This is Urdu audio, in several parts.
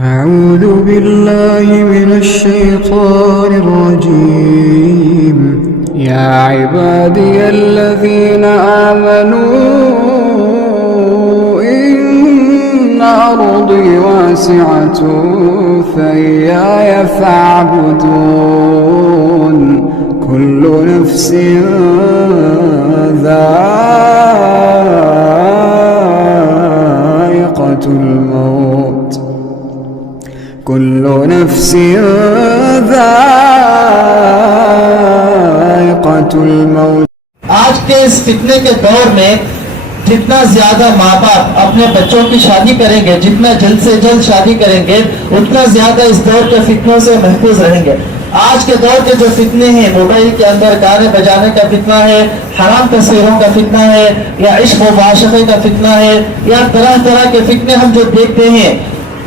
أعوذ بالله من الشيطان الرجيم يا عبادي الذين آمنوا إن أرضي واسعة فإياي فاعبدون كل نفس ذائقة الموت كل نفس ذائقة الموت۔ آج کے اس فتنے کے دور میں جتنا زیادہ ماں باپ اپنے بچوں کی شادی کریں گے، جتنا جلد سے جلد شادی کریں گے، اتنا زیادہ اس دور کے فتنوں سے محفوظ رہیں گے۔ آج کے دور کے جو فتنے ہیں، موبائل کے اندر گانے بجانے کا فتنہ ہے، حرام تصویروں کا فتنہ ہے، یا عشق و معاشقے کا فتنہ ہے، یا طرح طرح کے فتنے ہم جو دیکھتے ہیں،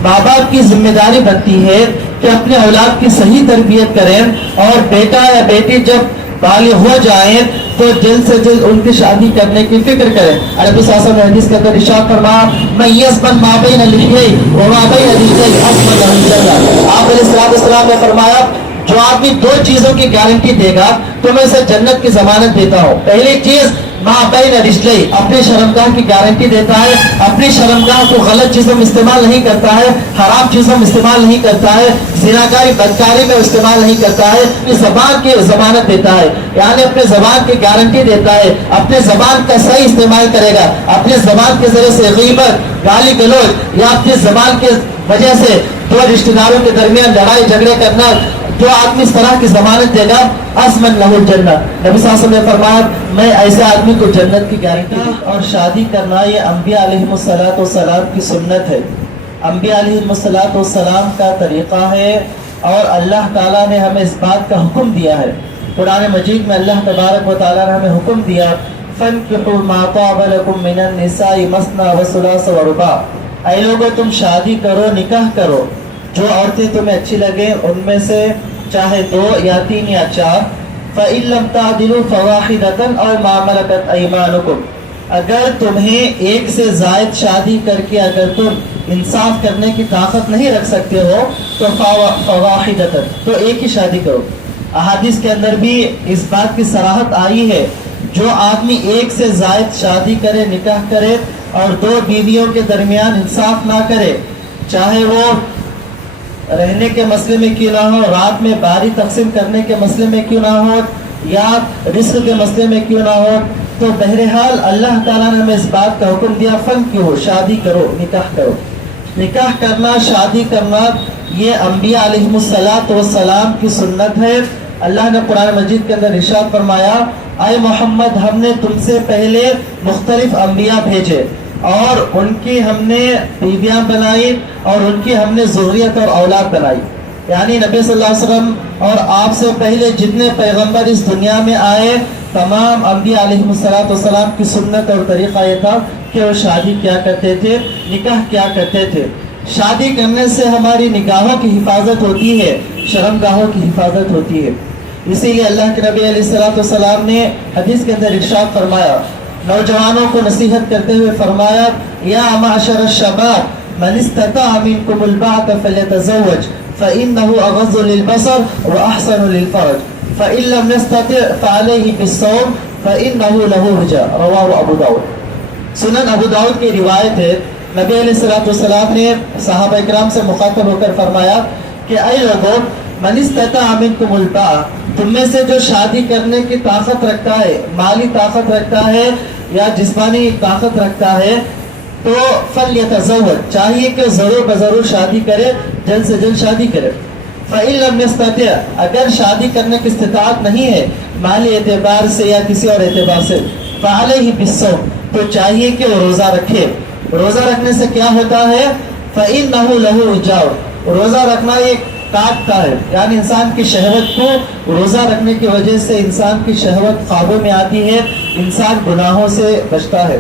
ماں باپ کی ذمہ داری بنتی ہے کہ اپنے اولاد کی صحیح تربیت کریں، اور بیٹا یا بیٹی جب بالغ ہو جائیں تو جلد سے جلد ان کی شادی کرنے کی فکر کریں۔ نبی صلی اللہ علیہ وسلم نے حدیث کے اندر ارشاد فرمایا، میں یسبن ما بین لحیہ و ما بین رجلہ اسبن الجنہ۔ آپ علیہ السلام نے فرمایا، جو آدمی دو چیزوں کی گارنٹی دے گا تو میں اسے جنت کی ضمانت دیتا ہوں۔ پہلی چیز ما بین رجلہ، اپنی شرمگاہ کی گارنٹی دیتا ہے، اپنی شرمگاہ کو غلط چیزوں میں استعمال نہیں کرتا ہے، حرام چیزوں میں استعمال نہیں کرتا ہے، زناکاری بدکاری میں استعمال نہیں کرتا ہے، اپنی زبان کی ضمانت دیتا ہے، یعنی اپنے زبان کی گارنٹی دیتا ہے، اپنے زبان کا صحیح استعمال کرے گا۔ اپنے زبان کے ذریعے سے غیبت، گالی گلوچ، یا اپنی زبان کی وجہ سے دو رشتہ داروں کے درمیان لڑائی جھگڑے کرنا، جو آدمی اس طرح کی ضمانت دے گا، اسمن لہ الجنہ۔ نبی صلی اللہ علیہ وسلم نے فرمایا، میں ایسے آدمی کو جنت کی گارنٹی دوں۔ اور شادی کرنا یہ انبیاء علیہ السلام کی سنت ہے، انبیاء علیہ السلام کا طریقہ ہے، اور اللہ تعالیٰ نے ہمیں اس بات کا حکم دیا ہے۔ قرآن مجید میں اللہ تبارک و تعالیٰ نے ہمیں حکم دیا، فَانكِحُوا مَا طَابَ لَكُم مِّنَ النِّسَاءِ مَثْنَىٰ وَثُلَاثَ وَرُبَاعَ۔ اے لوگوں، تم شادی کرو، نکاح کرو، جو عورتیں تمہیں اچھی لگیں ان میں سے چاہے 2 یا 3 یا 4۔ فَإِن لَّمْ تَعْدِلُوا فَوَاحِدَةً أَوْ مَا مَلَكَتْ أَيْمَانُكُمْ۔ اگر تمہیں ایک سے زائد شادی کر کے اگر تم انصاف کرنے کی طاقت نہیں رکھ سکتے ہو تو فَوَاحِدَةً، تو ایک ہی شادی کرو۔ احادیث کے اندر بھی اس بات کی صراحت آئی ہے، جو آدمی ایک سے زائد شادی کرے، نکاح کرے، اور 2 بیویوں کے درمیان انصاف نہ کرے، چاہے وہ رہنے کے مسئلے میں کیوں نہ ہو، رات میں باری تقسیم کرنے کے مسئلے میں کیوں نہ ہو، یا رزق کے مسئلے میں کیوں نہ ہو، تو بہرحال اللہ تعالیٰ نے ہمیں اس بات کا حکم دیا، فَانكِحُوا، شادی کرو، نکاح کرو۔ نکاح کرنا، شادی کرنا، یہ انبیاء علیہ السلام کی سنت ہے۔ اللہ نے قرآن مجید کے اندر ارشاد فرمایا، اے محمد، ہم نے تم سے پہلے مختلف انبیاء بھیجے، اور ان کی ہم نے بیویاں بنائی، اور ان کی ہم نے ذریت اور اولاد بنائی۔ یعنی نبی صلی اللہ علیہ وسلم اور آپ سے پہلے جتنے پیغمبر اس دنیا میں آئے، تمام انبیاء علیہ السلام کی سنت اور طریقہ یہ تھا کہ وہ شادی کیا کرتے تھے، نکاح کیا کرتے تھے۔ شادی کرنے سے ہماری نگاہوں کی حفاظت ہوتی ہے، شرمگاہوں کی حفاظت ہوتی ہے۔ اسی لیے اللہ کے نبی علیہ السلام نے حدیث کے اندر ارشاد فرمایا، نوجوانوں کو نصیحت کرتے ہوئے فرمایا، یا معشر الشباب من استطاع منکم الباءۃ فلیتزوج فإنه اغض للبصر واحسن للفرج فإن لم يستطع فعليه بالصوم فإنه له وجاء، رواه ابو داؤد۔ سنن ابو داؤد کی روایت ہے، نبی علیہ السلام نے صحابہ اکرام سے مخاطب ہو کر فرمایا کہ اے لوگوں، من استطاع منکم الباء، تم میں سے جو شادی کرنے کی طاقت رکھتا ہے، مالی طاقت رکھتا ہے یا جسمانی طاقت رکھتا ہے، تو فلیتزوج، چاہیے کہ ضرور بضرور شادی کرے، جلد سے جلد شادی کرے۔ فإن لم يستطع، اگر شادی کرنے کی استطاعت نہیں ہے مالی اعتبار سے یا کسی اور اعتبار سے، فعلیہ بالصوم، تو چاہیے کہ وہ روزہ رکھے۔ روزہ رکھنے سے کیا ہوتا ہے؟ فإنه له وجاء، روزہ رکھنا یہ کاٹتا ہے، یعنی انسان کی شہوت کو، روزہ رکھنے کی وجہ سے انسان کی شہوت قابو میں آتی ہے، انسان گناہوں سے بچتا ہے۔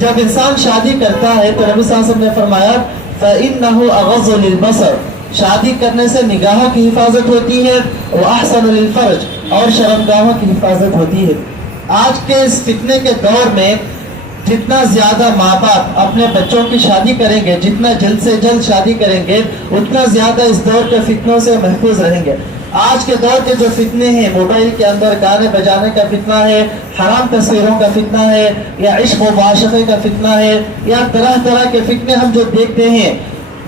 جب انسان شادی کرتا ہے تو نبی صلی اللہ علیہ وسلم نے فرمایا، فإنه اغض للبصر، شادی کرنے سے نگاہوں کی حفاظت ہوتی ہے، واحسن للفرج، اور شرمگاہوں کی حفاظت ہوتی ہے۔ آج کے اس فتنے کے دور میں جتنا زیادہ ماں باپ اپنے بچوں کی شادی کریں گے، جتنا جلد سے جلد شادی کریں گے، اتنا زیادہ اس دور کے فتنوں سے محفوظ رہیں گے۔ آج کے دور کے جو فتنے ہیں، موبائل کے اندر گانے بجانے کا فتنہ ہے، حرام تصویروں کا فتنہ ہے، یا عشق و معاشقے کا فتنہ ہے، یا طرح طرح کے فتنے ہم جو دیکھتے ہیں،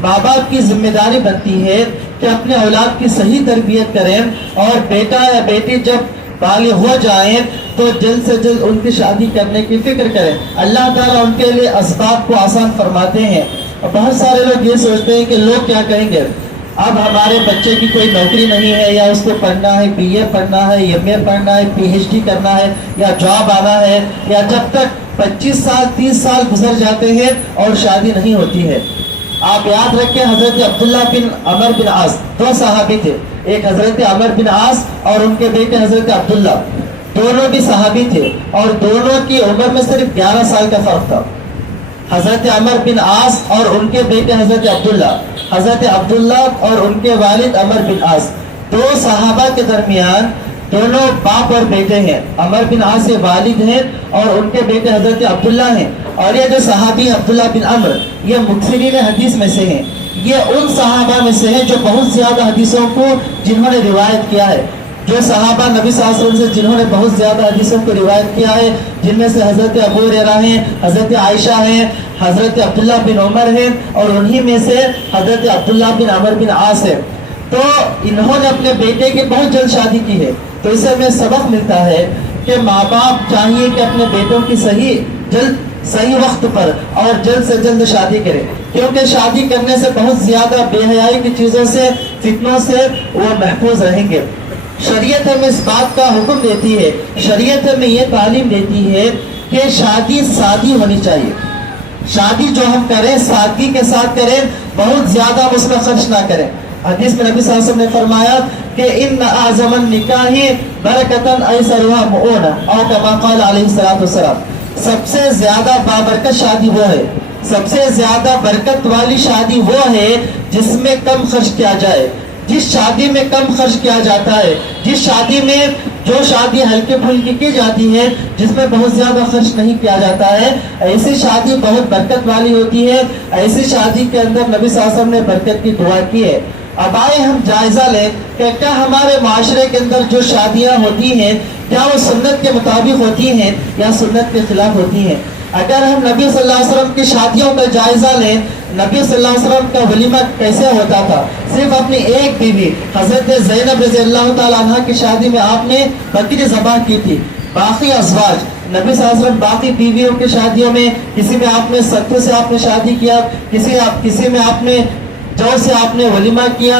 ماں باپ کی ذمہ داری بنتی ہے کہ اپنے اولاد کی صحیح تربیت کریں، اور بیٹا یا بیٹی جب بالغ ہو جائیں تو جلد سے جلد ان کی شادی کرنے کی فکر کریں۔ اللہ تعالیٰ ان کے لیے اسباب کو آسان فرماتے ہیں۔ اور بہت سارے لوگ یہ سوچتے ہیں کہ لوگ کیا کہیں گے، اب ہمارے بچے کی کوئی نوکری نہیں ہے، یا اس کو پڑھنا ہے، بی اے پڑھنا ہے، ایم اے پڑھنا ہے، پی ایچ ڈی کرنا ہے، یا جاب آنا ہے، یا جب تک 25 سال 30 سال گزر جاتے ہیں اور شادی نہیں ہوتی ہے۔ آپ یاد رکھیں، حضرت عبداللہ بن عمر بن عاص 2 صحابی تھے، ایک حضرت عمر بن عاص اور ان کے بیٹے حضرت عبداللہ، دونوں بھی صحابی تھے، اور دونوں کی عمر میں صرف 11 سال کا فرق تھا۔ حضرت عمر بن عاص اور ان کے بیٹے حضرت عبداللہ، حضرت عبداللہ اور ان کے والد عمر بن عاص، 2 صحابہ کے درمیان دونوں باپ اور بیٹے ہیں۔ عمر بن عاص یہ والد ہیں اور ان کے بیٹے حضرت عبداللہ ہیں، اور یہ جو صحابی عبداللہ بن عمر، یہ مکثرین حدیث میں سے ہیں، یہ ان صحابہ میں سے ہیں جو بہت زیادہ حدیثوں کو جنہوں نے روایت کیا ہے، جو صحابہ نبی صلی اللہ علیہ وسلم سے جنہوں نے بہت زیادہ حدیثوں کو روایت کیا ہے، جن میں سے حضرت ابو ہریرہ ہیں، حضرت عائشہ ہیں، حضرت عبداللہ بن عمر ہیں، اور انہی میں سے حضرت عبداللہ بن عمر بن عاص ہے۔ تو انہوں نے اپنے بیٹے کی بہت جلد شادی کی ہے۔ تو اس سے ہمیں سبق ملتا ہے کہ ماں باپ چاہیے کہ اپنے بیٹوں کی صحیح وقت پر اور جلد سے جلد شادی کرے، کیونکہ شادی کرنے سے بہت زیادہ بے حیائی کی چیزوں سے، فتنوں سے وہ محفوظ رہیں گے۔ شریعت ہمیں اس بات کا حکم دیتی ہے، شریعت ہمیں یہ تعلیم دیتی ہے کہ شادی سادی ہونی چاہیے۔ شادی جو ہم کریں سادگی کے ساتھ کریں، بہت زیادہ ہم اس میں خرچ نہ کریں۔ حدیث میں نبی صلی اللہ علیہ وسلم نے فرمایا کہ ان اعظم النکاح برکتاً ایسرها مؤونہ، او کما قال علیہ الصلوۃ والسلام، سب سے زیادہ بابرکت شادی وہ ہے، سب سے زیادہ برکت والی شادی وہ ہے جس میں کم خرچ کیا جائے۔ جس شادی میں کم خرچ کیا جاتا ہے، جس شادی میں جو شادی ہلکے پھلکی کی جاتی ہے، جس میں بہت زیادہ خرچ نہیں کیا جاتا ہے، ایسی شادی بہت برکت والی ہوتی ہے۔ ایسی شادی کے اندر نبی صلی اللہ علیہ وسلم نے برکت کی دعا کی ہے۔ اب آئے ہم جائزہ لیں کہ کیا ہمارے معاشرے کے اندر جو شادیاں ہوتی ہیں، کیا وہ سنت کے مطابق ہوتی ہیں یا سنت کے خلاف ہوتی ہیں۔ اگر ہم نبی صلی اللہ علیہ وسلم کی شادیوں کا جائزہ لیں، نبی صلی اللہ علیہ وسلم کا ولیمہ کیسے ہوتا تھا؟ صرف اپنی ایک بیوی حضرت زینب رضی اللہ تعالیٰ عنہ کی شادی میں آپ نے بکری ذبح کی تھی۔ باقی ازواج نبی صلی اللہ علیہ وسلم باقی بیویوں کی شادیوں میں، کسی میں آپ نے ستو سے آپ نے شادی کیا، کسی میں آپ نے جو سے آپ نے ولیمہ کیا،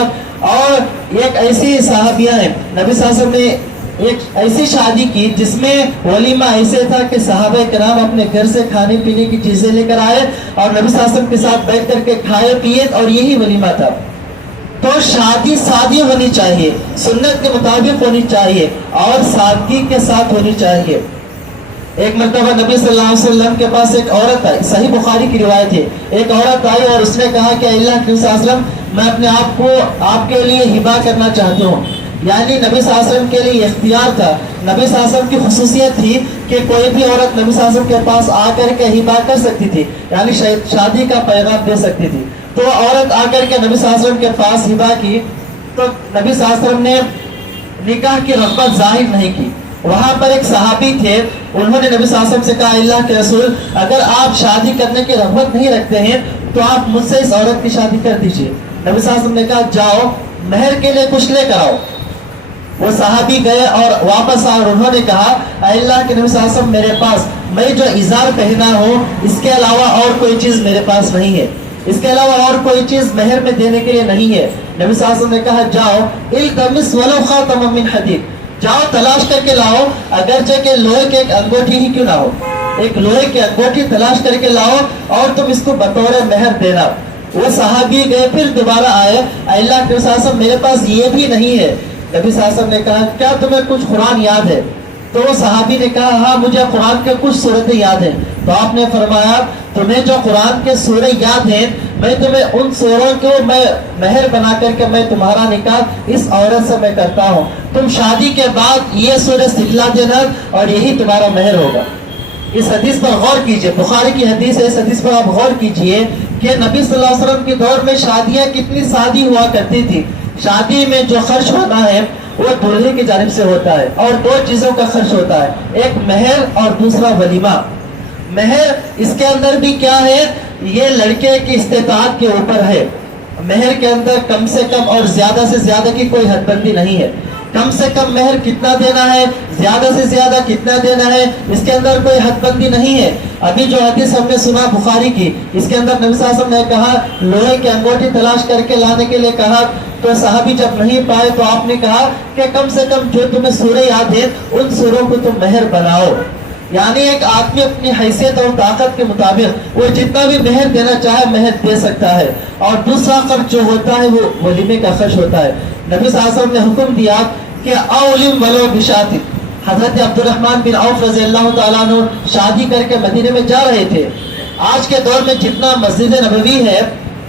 اور ایک ایسی صحابیہ ہیں، نبی صلی اللہ علیہ وسلم نے ایک ایسی شادی کی جس میں ولیمہ ایسے تھا کہ صحابہ کرام اپنے گھر سے کھانے پینے کی چیزیں لے کر آئے اور نبی صلی اللہ علیہ وسلم کے ساتھ بیٹھ کر کے کھائے پیے، اور یہی ولیمہ تھا۔ تو شادی سادی ہونی چاہیے، سنت کے مطابق ہونی چاہیے، اور سادگی کے ساتھ ہونی چاہیے۔ ایک مرتبہ نبی صلی اللہ علیہ وسلم کے پاس ایک عورت آئی، صحیح بخاری کی روایت ہے، ایک عورت آئی اور اس نے کہا کہ اللہ کے صلی اللہ علیہ وسلم، میں اپنے آپ کو آپ کے لیے ہبہ کرنا چاہتی ہوں۔ یعنی نبی صلی اللہ علیہ وسلم کے لیے اختیار تھا، نبی صلی اللہ علیہ وسلم کی خصوصیت تھی کہ کوئی بھی عورت نبی صلی اللہ علیہ وسلم کے پاس آ کر کے ہبہ کر سکتی تھی، یعنی شادی کا پیغام دے سکتی تھی۔ تو عورت آ کر کے نبی صلی اللہ علیہ وسلم کے پاس ہبہ کی، تو نبی صلی اللہ علیہ وسلم نے نکاح کی رغبت ظاہر نہیں کی۔ وہاں پر ایک صحابی تھے، انہوں نے نبی صلی اللہ علیہ وسلم سے کہا، اللہ کے رسول، اگر آپ شادی کرنے کی رغبت نہیں رکھتے ہیں تو آپ مجھ سے اس عورت کی شادی کر دیجئے۔ نبی صلی اللہ علیہ وسلم نے کہا، جاؤ مہر کے لیے کچھ لے کر آؤ۔ وہ صحابی گئے اور واپس آئے اور انہوں نے کہا، اے اللہ کے نبی صلی اللہ علیہ وسلم، میرے پاس میں جو ازار پہنا ہوں اس کے علاوہ اور کوئی چیز میرے پاس نہیں ہے، اس کے علاوہ اور کوئی چیز مہر میں دینے کے لیے نہیں ہے۔ نبی صلی اللہ علیہ وسلم نے کہا، جاؤ التمس ولو خاتما من حدید، جاؤ تلاش کر کے لاؤ، اگرچہ کہ لوہے کے ایک انگوٹھی ہی کیوں نہ ہو، ایک لوہے کی انگوٹھی تلاش کر کے لاؤ اور تم اس کو بطور مہر دینا۔ وہ صحابی گئے، پھر دوبارہ آئے، اے اللہ کے رسول صلی اللہ علیہ وسلم، میرے پاس یہ بھی نہیں ہے۔ نبی صلی اللہ علیہ وسلم نے کہا، کیا تمہیں کچھ قرآن یاد ہے؟ تو وہ صحابی نے کہا، ہاں مجھے قرآن کے کچھ سورتیں یاد ہیں۔ تو آپ نے فرمایا، تمہیں جو قرآن کے سورے یاد ہیں، میں تمہیں ان سوروں کو میں مہر بنا کر کے میں تمہارا نکاح اس عورت سے میں کرتا ہوں، تم شادی کے بعد یہ سورے سکھلا دینا اور یہی تمہارا مہر ہوگا۔ اس حدیث پر غور کیجئے، بخاری کی حدیث ہے، اس حدیث پر آپ غور کیجئے کہ نبی صلی اللہ علیہ وسلم کے دور میں شادیاں کتنی سادی ہوا کرتی تھی. شادی میں جو خرچ ہونا ہے وہ دولہے کی جانب سے ہوتا ہے، اور دو چیزوں کا خرچ ہوتا ہے، ایک مہر اور دوسرا ولیمہ. مہر اس کے اندر بھی کیا ہے، یہ لڑکے کی استطاعت کے اوپر ہے. مہر کے اندر کم سے کم اور زیادہ سے زیادہ کی کوئی حد بندی نہیں ہے. کم سے کم مہر کتنا دینا ہے، زیادہ سے زیادہ کتنا دینا ہے، اس کے اندر کوئی حد بندی نہیں ہے. ابھی جو حدیث ہم نے سنا بخاری کی، اس کے اندر نبی صلی اللہ علیہ وسلم نے کہا لوہے کی انگوٹھی تلاش کر کے لانے کے لیے کہا، تو صحابی جب نہیں پائے تو آپ نے کہا کہ کم سے کم جو تمہیں سورہ یاد ہے ان سوروں کو تم مہر بناؤ. یعنی ایک آدمی اپنی حیثیت اور طاقت کے مطابق وہ جتنا بھی مہر دینا چاہے مہر دے سکتا ہے. اور دوسرا خرچ جو ہوتا ہے وہ ولیمے کا خرچ ہوتا ہے. نبی صلی اللہ علیہ وسلم نے حکم دیا کہ اولم ولو بشات. حضرت عبد الرحمن بن عوف رضی اللہ تعالیٰ عنہ شادی کر کے مدینے میں جا رہے تھے. آج کے دور میں جتنا مسجد نبوی ہے،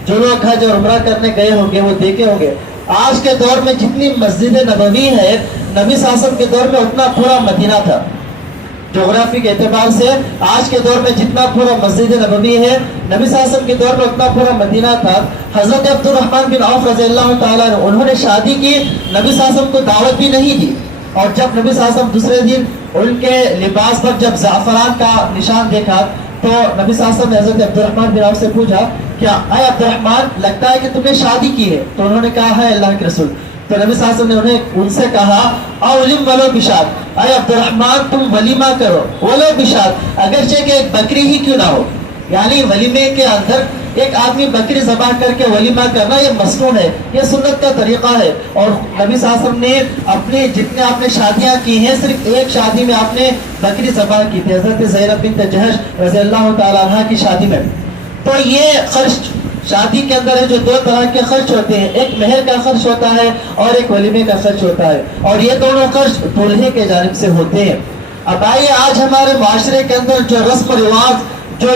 جو لوگ حج اور عمرہ کرنے گئے ہوں گے وہ دیکھے ہوں گے، آج کے دور میں جتنی مسجد نبوی ہے نبی صلی اللہ علیہ وسلم کے دور میں اتنا پورا مدینہ تھا. جغرافی کے اعتبار سے آج کے دور میں جتنا پورا مسجد نبوی ہے نبی صلی اللہ علیہ وسلم کے دور میں اتنا پورا مدینہ تھا. حضرت عبد الرحمن بن عوف رضی اللہ تعالیٰ عنہ انہوں نے شادی کی، نبی صلی اللہ علیہ وسلم کو دعوت بھی نہیں دی. اور جب نبی صلی اللہ علیہ وسلم دوسرے دن ان کے لباس پر جب زعفران کا نشان دیکھا تو نبی صلی اللہ علیہ وسلم نے حضرت عبد الرحمن بن عوف سے پوچھا کیا اے عبد الرحمن لگتا ہے کہ تم نے شادی کی ہے؟ تو انہوں نے کہا ہے اللہ کے رسول. تو نبی صلی اللہ علیہ وسلم نے ان سے کہا اولم ولو بشات، اے عبد الرحمن تم ولیمہ کرو ولو بشات، اگرچہ کہ ایک بکری ہی کیوں نہ ہو. یعنی ولیمے کے اندر ایک آدمی بکری ذبح کر کے ولیمہ کرنا یہ مسنون ہے، یہ سنت کا طریقہ ہے. اور نبی صلی اللہ علیہ وسلم نے اپنے جتنے آپ نے شادیاں کی ہیں صرف ایک شادی میں آپ نے بکری ذبح کی تھی، حضرت زینب بنت جہش رضی اللہ تعالیٰ عنہ کی شادی میں. تو یہ خرچ شادی کے اندر ہے جو دو طرح کے خرچ ہوتے ہیں، ایک مہر کا خرچ ہوتا ہے اور ایک ولیمے کا خرچ ہوتا ہے، اور یہ دونوں خرچ دولہے کے جانب سے ہوتے ہیں. اب آئیے آج ہمارے معاشرے کے اندر جو رسم و رواج جو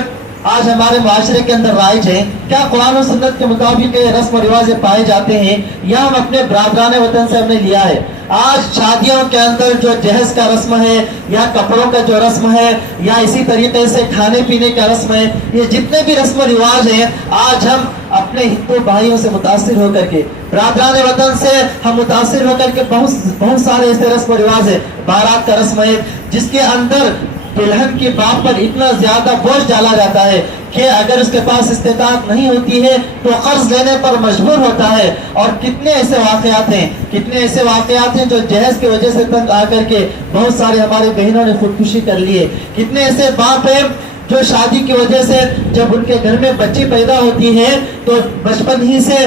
آج ہمارے معاشرے کے اندر رائج ہیں، کیا قرآن و سنت کے مطابق یہ رسم و رواج پائے جاتے ہیں یا ہم اپنے برادران وطن سے ہم نے لیا ہے؟ آج شادیوں کے اندر جو جہیز کا رسم ہے یا کپڑوں کا جو رسم ہے یا اسی طریقے سے کھانے پینے کا رسم ہے، یہ جتنے بھی رسم و رواج ہیں آج ہم اپنے ہندو بھائیوں سے متاثر ہو کر کے، برادران وطن سے ہم متاثر ہو کر کے بہت سارے ایسے رسم و رواج ہیں. بارات کا رسم ہے جس کے اندر دلہن کے باپ پر اتنا زیادہ بوجھ ڈالا جاتا ہے کہ اگر اس کے پاس استطاعت نہیں ہوتی ہے تو قرض لینے پر مجبور ہوتا ہے. اور کتنے ایسے واقعات ہیں جو جہیز کی وجہ سے تنگ آ کر کے بہت سارے ہمارے بہنوں نے خودکشی کر لیے. کتنے ایسے باپ ہیں جو شادی کی وجہ سے جب ان کے گھر میں بچی پیدا ہوتی ہے تو بچپن ہی سے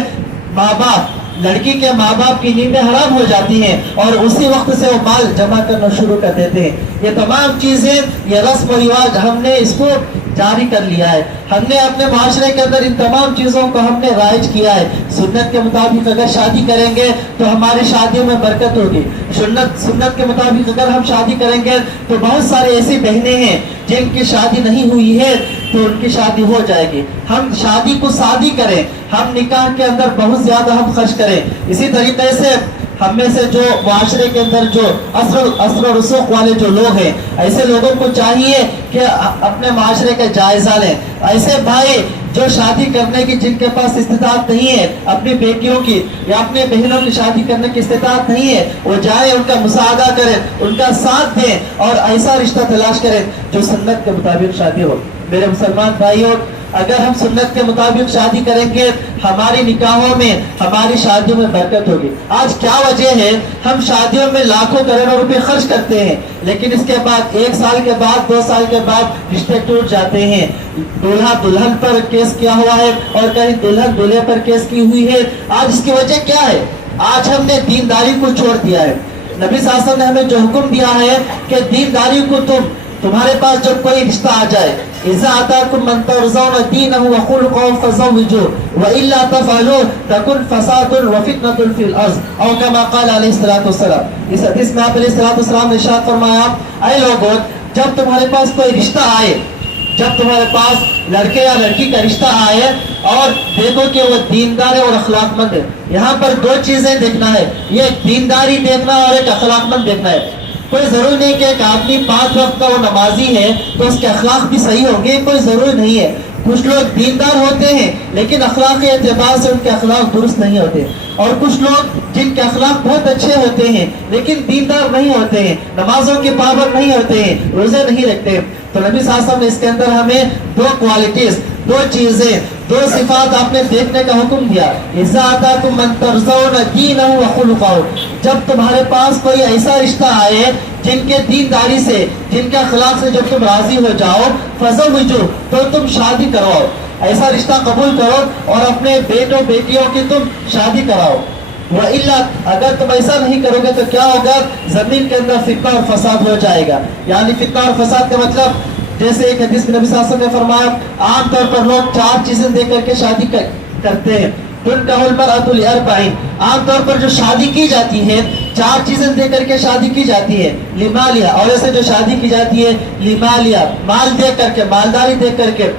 لڑکی کے ماں باپ کی نیندیں حرام ہو جاتی ہیں اور اسی وقت سے وہ مال جمع کرنا شروع کر دیتے ہیں. یہ تمام چیزیں، یہ رسم و رواج ہم نے اس کو جاری کر لیا ہے. ہم نے اپنے معاشرے کے اندر ان تمام چیزوں کو ہم نے رائج کیا ہے. سنت کے مطابق اگر شادی کریں گے تو ہماری شادیوں میں برکت ہوگی. سنت کے مطابق اگر ہم شادی کریں گے تو بہت سارے ایسی بہنیں ہیں جن کی شادی نہیں ہوئی ہے تو ان کی شادی ہو جائے گی. ہم شادی کو سادی کریں، ہم نکاح کے اندر بہت زیادہ ہم خرچ کریں. اسی طریقے سے ہم میں سے جو معاشرے کے اندر جو اثر و رسوخ والے جو لوگ ہیں، ایسے لوگوں کو چاہیے کہ اپنے معاشرے کا جائزہ لیں. ایسے بھائی جو شادی کرنے کی جن کے پاس استطاعت نہیں ہے، اپنی بیٹیوں کی یا اپنے بہنوں کی شادی کرنے کی استطاعت نہیں ہے، وہ جائیں ان کا مساعدہ کریں، ان کا ساتھ دیں اور ایسا رشتہ تلاش کریں جو سنت کے مطابق شادی ہو. میرے مسلمان بھائیوں، اگر ہم سنت کے مطابق شادی کریں گے ہماری نکاحوں میں، ہماری شادیوں میں برکت ہوگی. آج کیا وجہ ہے، ہم شادیوں میں لاکھوں کروڑوں روپے خرچ کرتے ہیں لیکن اس کے بعد 1 سال کے بعد 2 سال کے بعد رشتے ٹوٹ جاتے ہیں. دولہا دلہن پر کیس کیا ہوا ہے اور کہیں دلہن دولہے پر کیس کی ہوئی ہے. آج اس کی وجہ کیا ہے؟ آج ہم نے دینداری کو چھوڑ دیا ہے. نبی صلی اللہ علیہ وسلم نے ہمیں جو حکم دیا ہے کہ دینداری کو تمہارے پاس جب کوئی رشتہ آ جائے، اذا آتاکم من ترضون دینہ وخلقہ فزوجوہ والا تفعلوا تکن فساد وفتنۃ فی الارض او کما قال علیہ الصلوۃ والسلام. اس حدیث میں آپ علیہ الصلوۃ والسلام نے ارشاد فرمایا، اے لوگوں جب تمہارے پاس کوئی رشتہ آئے، جب تمہارے پاس لڑکے یا لڑکی کا رشتہ آئے اور دیکھو کہ وہ دیندار اور اخلاق مند ہے. یہاں پر 2 چیزیں دیکھنا ہے، یہ دینداری دیکھنا اور ایک اخلاق مند دیکھنا ہے. کوئی ضروری نہیں کہ ایک آدمی 5 وقت کا وہ نمازی ہے تو اس کے اخلاق بھی صحیح ہوں گے، کوئی ضروری نہیں ہے. کچھ لوگ دیندار ہوتے ہیں لیکن اخلاقی اعتبار سے ان کے اخلاق درست نہیں ہوتے، اور کچھ لوگ جن کے اخلاق بہت اچھے ہوتے ہیں لیکن دیندار نہیں ہوتے ہیں، نمازوں کے پابند نہیں ہوتے ہیں، روزے نہیں رکھتے. تو نبی صلی اللہ علیہ وسلم نے اس کے اندر ہمیں 2 کوالٹیز، 2 چیزیں، 2 صفات آپ نے دیکھنے کا حکم دیا. اذا آتاکم من ترضون دینہ وخلقہ، جب تمہارے پاس کوئی ایسا رشتہ آئے جن کے دینداری سے، جن کے اخلاق سے جب تم راضی ہو جاؤ، فزوجو، تو تم شادی کرواؤ، ایسا رشتہ قبول کرو اور اپنے بیٹوں بیٹیوں کی تم شادی کراؤ. وَإِلَّا، اگر تم ایسا نہیں کرو گے تو کیا ہوگا؟ زمین کے اندر فتنہ اور فساد ہو جائے گا. یعنی فتنہ اور فساد کا مطلب، جیسے ایک حدیث میں نبی صلی اللہ علیہ وسلم نے فرمایا، عام طور پر لوگ 4 چیزیں دے کر کے شادی کرتے ہیں. تنکح المرأة لأربع، عام طور پر جو شادی کی جاتی ہے 4 چیزیں دے کر کے شادی کی جاتی ہے. لمالیا، اور ایسے جو شادی کی جاتی ہے لمالیا، مال دے کر کے، مالداری دے کر کے.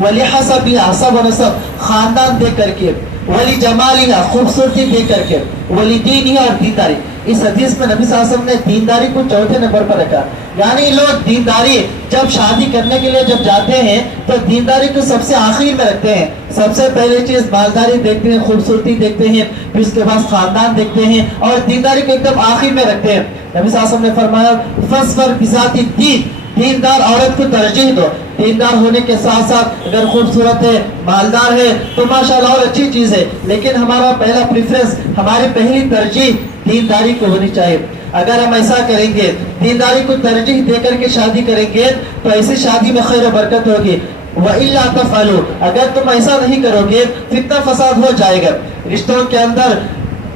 ولحسبها، حسب و نسب، خاندان دے کر کے. ولجمالها، خوبصورتی دے کر کے. ولدینها، اور دینداری. اس حدیث میں نبی صلی اللہ علیہ وسلم نے دینداری کو 4تھے نمبر پر رکھا. یعنی لوگ دینداری جب شادی کرنے کے لیے جب جاتے ہیں تو دینداری کو سب سے آخر میں رکھتے ہیں. سب سے پہلی چیز مالداری دیکھتے ہیں، خوبصورتی دیکھتے ہیں، پھر اس کے بعد خاندان دیکھتے ہیں، اور دینداری کو ایک دم آخر میں رکھتے ہیں. نبی صلی اللہ علیہ وسلم نے فرمایا فاظفر بذات الدین، دیندار عورت کو ترجیح دو. دیندار ہونے کے ساتھ ساتھ اگر خوبصورت ہے، مالدار ہے تو ماشاءاللہ اور اچھی چیز ہے، لیکن ہمارا پہلا پریفرنس، ہماری پہلی ترجیح دینداری کو ہونی چاہیے. اگر ہم ایسا کریں گے، دینداری کو ترجیح دے کر کے شادی کریں گے تو ایسی شادی میں خیر و برکت ہوگی. وَإِلَّا تَفْعَلُوا، اگر تم ایسا نہیں کرو گے فتنہ فساد ہو جائے گا، رشتوں کے اندر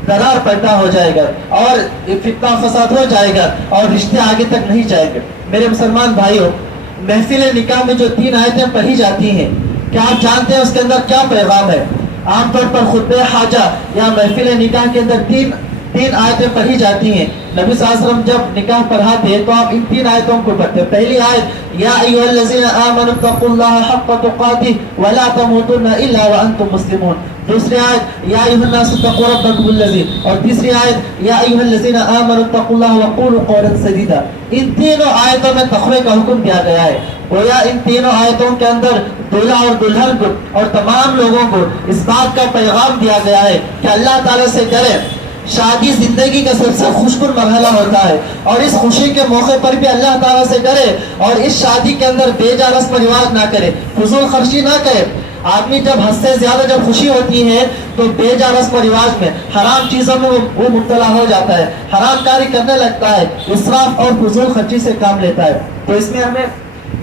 درار پیدا ہو جائے گا اور فتنہ فساد ہو جائے گا اور رشتے آگے تک نہیں جائیں گے. میرے مسلمان بھائیوں، محفل نکاح میں جو 3 آیتیں پڑھی جاتی ہیں، کیا آپ جانتے ہیں اس کے اندر کیا پیغام ہے؟ عام طور پر خطبہ حاجہ یا محفل نکاح کے اندر 3 آیتیں پڑھی جاتی ہیں. نبی صلی اللہ علیہ وسلم جب نکاح پڑھاتے ہیں تو آپ ان 3 آیتوں کو پڑھتے ہیں. پہلی آیت، یا ایھا الذین آمنوا اتقوا اللہ حق تقاتہ ولا تموتن الا وانتم مسلمون. دوسری آیت، یا ایھا الناس اتقوا ربکم الذی، اور تیسری آیت، یا ایھا الذین آمنوا اتقوا اللہ وقولوا قولا سدیدا. ان تینوں آیتوں میں تقوی کا حکم دیا گیا ہے. گویا ان تینوں آیتوں کے اندر دولہا اور دلہن کو اور تمام لوگوں کو اس بات کا پیغام دیا گیا ہے کہ اللہ تعالیٰ سے ڈرے. شادی زندگی کا سب سے خوشگوار مرحلہ ہوتا ہے، اور اس خوشی کے موقع پر بھی اللہ تعالیٰ سے ڈرے اور اس شادی کے اندر بے جا رسم و رواج نہ کرے، فضول خرچی نہ کرے. آدمی جب حد سے زیادہ جب خوشی ہوتی ہے تو بے جا رسم و رواج میں، حرام چیزوں میں وہ مبتلا ہو جاتا ہے، حرام کاری کرنے لگتا ہے، اسراف اور فضول خرچی سے کام لیتا ہے. تو اس میں ہمیں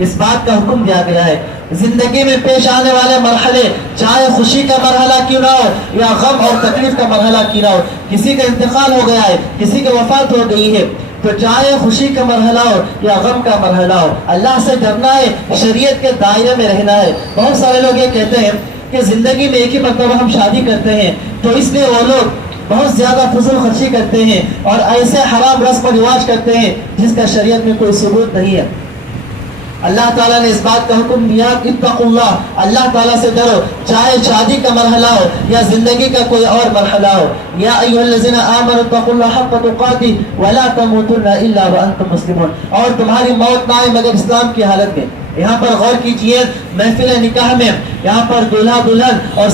اس بات کا حکم دیا گیا ہے، زندگی میں پیش آنے والے مرحلے، چاہے خوشی کا مرحلہ کیوں نہ ہو یا غم اور تکلیف کا مرحلہ کیوں نہ ہو، کسی کا انتقال ہو گیا ہے، کسی کی وفات ہو گئی ہے، تو چاہے خوشی کا مرحلہ ہو یا غم کا مرحلہ ہو، اللہ سے ڈرنا ہے، شریعت کے دائرے میں رہنا ہے. بہت سارے لوگ یہ کہتے ہیں کہ زندگی میں ایک ہی مرتبہ ہم شادی کرتے ہیں تو اس لیے وہ لوگ بہت زیادہ فضول خرچی کرتے ہیں اور ایسے حرام رسم و رواج کرتے ہیں جس کا شریعت میں کوئی ثبوت نہیں ہے. اللہ تعالیٰ نے اس بات کا حکم دیا کہ اتقوا اللہ، اللہ تعالیٰ سے ڈرو، چاہے شادی کا مرحلہ ہو یا زندگی کا کوئی اور مرحلہ ہو. یا ایھا الذین آمنوا اتقوا اللہ حق تقاتہ ولا تموتن الا وانتم مسلمون، اور تمہاری موت نہ آئے مگر اسلام کی حالت میں. یہاں پر غور کیجئے، محفل نکاح میں یہاں پر دولہا دلہن اور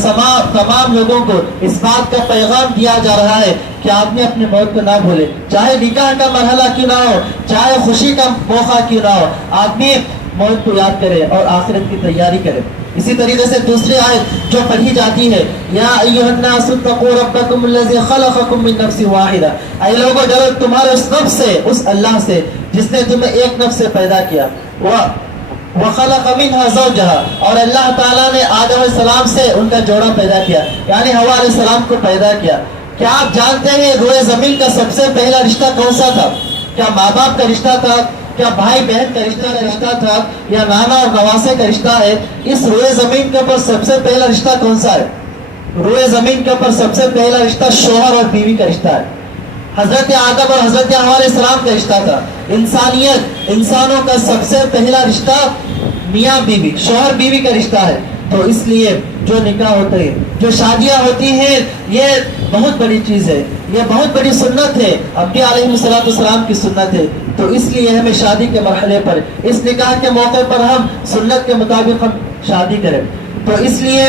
تمام لوگوں کو اس بات کا پیغام دیا جا رہا ہے کہ آدمی اپنی موت کو نہ بھولے، چاہے نکاح کا مرحلہ کیوں نہ ہو، چاہے خوشی کا موقع کیوں نہ ہو، آدمی موت کو یاد کرے اور آخرت کی تیاری کرے. اسی طریقے سے دوسری آیت جو پڑھی جاتی ہے، یا ایھا الناس اتقوا ربکم الذی خلقکم من نفس واحدہ، اے لوگوں ڈرو تمہارے اس رب سے، اس اللہ سے جس نے تمہیں ایک نفس سے پیدا کیا. وَخَلَقَ مِنْهَا زَوْجَهَا، اور اللہ تعالیٰ نے آدم علیہ السلام سے ان کا جوڑا پیدا کیا، یعنی حوا علیہ السلام کو پیدا کیا. کیا آپ جانتے ہیں روئے زمین کا سب سے پہلا رشتہ کون سا تھا؟ کیا ماں باپ کا رشتہ تھا؟ کیا بھائی بہن کا رشتہ تھا؟ یا نانا اور نواسے کا رشتہ ہے؟ اس روئے زمین کے اوپر سب سے پہلا رشتہ کون سا ہے؟ روئے زمین کے اوپر سب سے پہلا رشتہ شوہر اور بیوی کا رشتہ ہے. حضرت آدم اور حضرت حوا علیہ السلام کا رشتہ تھا. انسانیت، انسانوں کا سب سے پہلا رشتہ میاں بیوی، شوہر بیوی کا رشتہ ہے. تو اس لیے جو نکاح ہوتے ہیں، جو شادیاں ہوتی ہیں، یہ بہت بڑی چیز ہے, یہ بہت بڑی سنت ہے, انبیاء علیہ السلام کی سنت ہے. تو اس لیے ہمیں شادی کے مرحلے پر, اس نکاح کے موقع پر ہم سنت کے مطابق ہم شادی کریں. تو اس لیے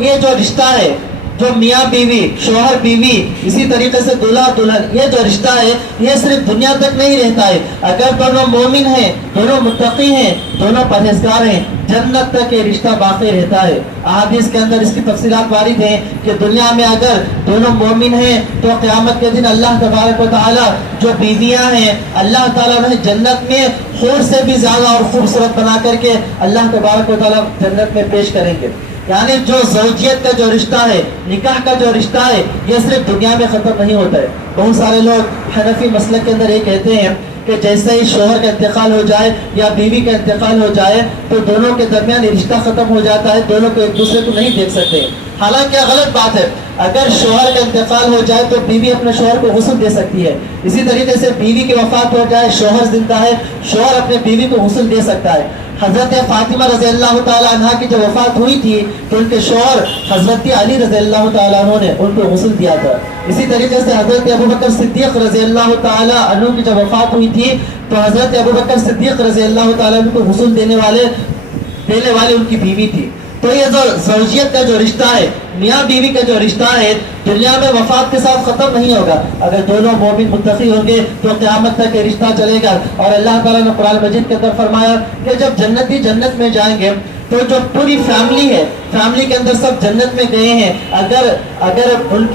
یہ جو رشتہ ہے, جو میاں بیوی, شوہر بیوی, اسی طریقے سے دلہا دلہن, یہ جو رشتہ ہے یہ صرف دنیا تک نہیں رہتا ہے. اگر دونوں مومن ہیں, دونوں متقی ہیں, دونوں پرہیزگار ہیں, جنت تک یہ رشتہ باقی رہتا ہے. احادیث کے اندر اس کی تفصیلات وارد ہیں کہ دنیا میں اگر دونوں مومن ہیں تو قیامت کے دن اللہ تبارک و تعالی جو بیویاں ہیں, اللہ تعالیٰ انہیں جنت میں حور سے بھی زیادہ اور خوبصورت بنا کر کے اللہ تبارک و تعالیٰ جنت میں پیش کریں گے. یعنی جو زوجیت کا جو رشتہ ہے, نکاح کا جو رشتہ ہے, یہ صرف دنیا میں ختم نہیں ہوتا ہے. بہت سارے لوگ حنفی مسلک کے اندر یہ کہتے ہیں کہ جیسے ہی شوہر کا انتقال ہو جائے یا بیوی کا انتقال ہو جائے تو دونوں کے درمیان رشتہ ختم ہو جاتا ہے, دونوں کو ایک دوسرے کو نہیں دیکھ سکتے. حالانکہ غلط بات ہے. اگر شوہر کا انتقال ہو جائے تو بیوی اپنے شوہر کو غسل دے سکتی ہے. اسی طریقے سے بیوی کی وفات ہو جائے, شوہر زندہ ہے, شوہر اپنے بیوی کو غسل دے سکتا ہے. حضرت فاطمہ رضی اللہ تعالیٰ عنہ کی جب وفات ہوئی تھی تو ان کے شوہر حضرت علی رضی اللہ تعالیٰ عنہ نے ان کو غسل دیا تھا. اسی طریقے سے حضرت ابوبکر صدیق رضی اللہ تعالیٰ عنہ کی جب وفات ہوئی تھی تو حضرت ابوبکر صدیق رضی اللہ تعالیٰ عنہ کو غسل دینے والے ان کی بیوی تھی. تو یہ جو زوجیت کا جو رشتہ ہے, میاں بیوی کا جو رشتہ ہے, دنیا میں وفات کے ساتھ ختم نہیں ہوگا. اگر دونوں مومن متقی ہوں گے تو قیامت تک یہ رشتہ چلے گا. اور اللہ تعالیٰ نے قرآن مجید کے اندر فرمایا کہ جب جنتی جنت میں جائیں گے تو جو پوری فیملی ہے, فیملی کے اندر سب جنت میں گئے ہیں, اگر ان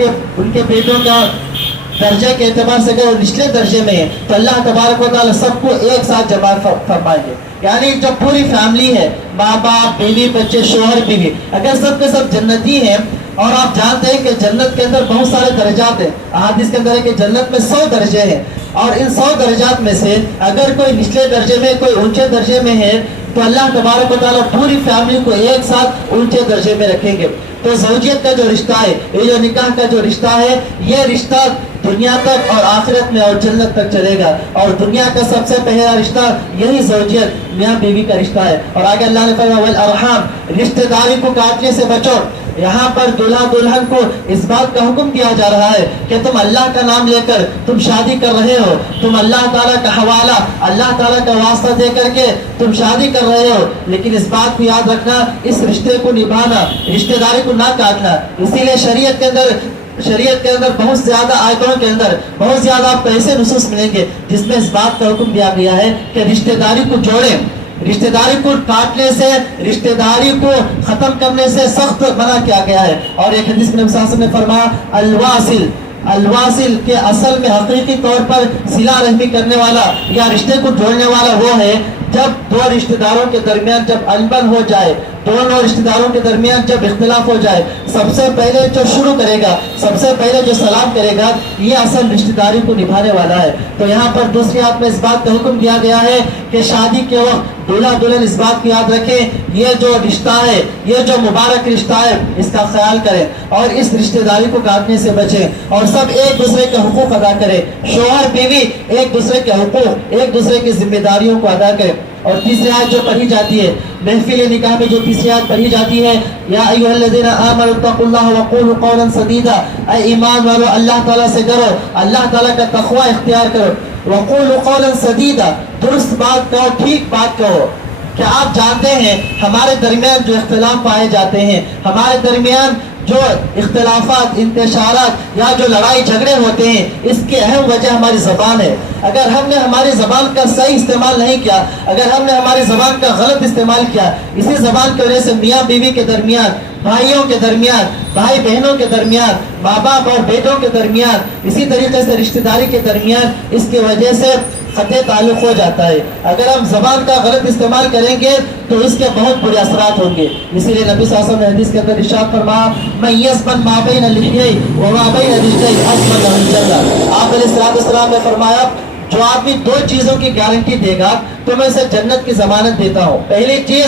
کے بیٹوں کا درجے کے اعتبار سے اگر وہ نچلے درجے میں ہے تو اللہ تبارک و تعالیٰ سب کو ایک ساتھ جمع فرمائیں گے. یعنی جو پوری فیملی ہے, ماں باپ, بیوی, بچے, شوہر, بیوی, اگر سب کے سب جنتی ہیں, اور آپ جانتے ہیں کہ جنت کے اندر بہت سارے درجات ہیں. احادیث کے اندر ہے کہ جنت میں 100 درجے ہیں, اور ان 100 درجات میں سے اگر کوئی نچلے درجے میں, کوئی اونچے درجے میں ہے تو اللہ تبارک و تعالیٰ پوری فیملی کو ایک ساتھ اونچے درجے میں رکھیں گے. تو زوجیت کا جو رشتہ ہے, یہ جو نکاح کا جو رشتہ ہے, یہ رشتہ دنیا تک اور آخرت میں اور جنت تک چلے گا. اور دنیا کا سب سے پہلا رشتہ یہی زوجیت, میاں بیوی کا رشتہ ہے. اور آگے اللہ نے فرمایا والارحام, رشتہ داری کو کاٹنے سے بچو. یہاں پر دلہا دلہن کو اس بات کا حکم دیا جا رہا ہے کہ تم اللہ کا نام لے کر تم شادی کر رہے ہو, تم اللہ تعالیٰ کا حوالہ, اللہ تعالیٰ کا واسطہ دے کر کے تم شادی کر رہے ہو, لیکن اس بات کو یاد رکھنا, اس رشتے کو نبھانا, رشتہ داری کو نہ کاٹنا. اسی لیے شریعت کے اندر بہت زیادہ آیتوں کے اندر بہت زیادہ آپ کو ایسے نصوص ملیں گے جس میں اس بات کا حکم دیا گیا ہے کہ رشتہ داری کو جوڑیں. رشتہ داری کو کاٹنے سے, رشتہ داری کو ختم کرنے سے سخت منع کیا گیا ہے. اور ایک حدیث میں نبی صلی اللہ علیہ وسلم نے فرمایا الواصل کے اصل میں حقیقی طور پر صلہ رحمی کرنے والا یا رشتے کو جوڑنے والا وہ ہے جب دو رشتہ داروں کے درمیان جب انبن ہو جائے, دونوں رشتہ داروں کے درمیان جب اختلاف ہو جائے, سب سے پہلے جو شروع کرے گا, سب سے پہلے جو سلام کرے گا, یہ اصل رشتہ داری کو نبھانے والا ہے. تو یہاں پر دوسری آیت میں اس بات کا حکم دیا گیا ہے کہ شادی کے وقت دولہا دلہن اس بات کو یاد رکھیں, یہ جو رشتہ ہے, یہ جو مبارک رشتہ ہے, اس کا خیال کریں اور اس رشتہ داری کو کاٹنے سے بچیں, اور سب ایک دوسرے کے حقوق ادا کریں. شوہر بیوی ایک دوسرے کے حقوق, ایک دوسرے کی ذمہ داریوں کو ادا کریں. اور تیسری آیت جو پڑھی جاتی ہے محفل نکاح میں, جو تیسری آیت پڑھی جاتی ہے, یا ایھا الذین آمنوا اتقوا اللہ وقولوا قولا سدیدا, اے ایمان والو اللہ تعالیٰ سے ڈرو, اللہ تعالیٰ کا تقوی اختیار کرو. وقولوا قولا سدیدا, درست بات کہو, ٹھیک بات کہو. کہ آپ جانتے ہیں ہمارے درمیان جو اختلاف پائے جاتے ہیں, ہمارے درمیان جو اختلافات, انتشارات یا جو لڑائی جھگڑے ہوتے ہیں, اس کی اہم وجہ ہماری زبان ہے. اگر ہم نے ہماری زبان کا صحیح استعمال نہیں کیا, اگر ہم نے ہماری زبان کا غلط استعمال کیا, اسی زبان کی وجہ سے میاں بیوی کے درمیان, بھائیوں کے درمیان, بھائی بہنوں کے درمیان, ماں باپ اور بیٹوں کے درمیان, اسی طریقے سے رشتہ داری کے درمیان, اس کی وجہ سے قطع تعلق ہو جاتا ہے. اگر ہم زبان کا غلط استعمال کریں گے تو اس کے بہت برے اثرات ہوں گے. اسی لیے نبی صلی اللہ علیہ وسلم نے حدیث کے اندر ارشاد فرمایا من یسبن ما بین لحیہ وما بین رجلہ اضمن له الجنہ. آپ علیہ السلام نے فرمایا جو آدمی دو چیزوں کی گارنٹی دے گا تو میں اسے جنت کی ضمانت دیتا ہوں. پہلی چیز,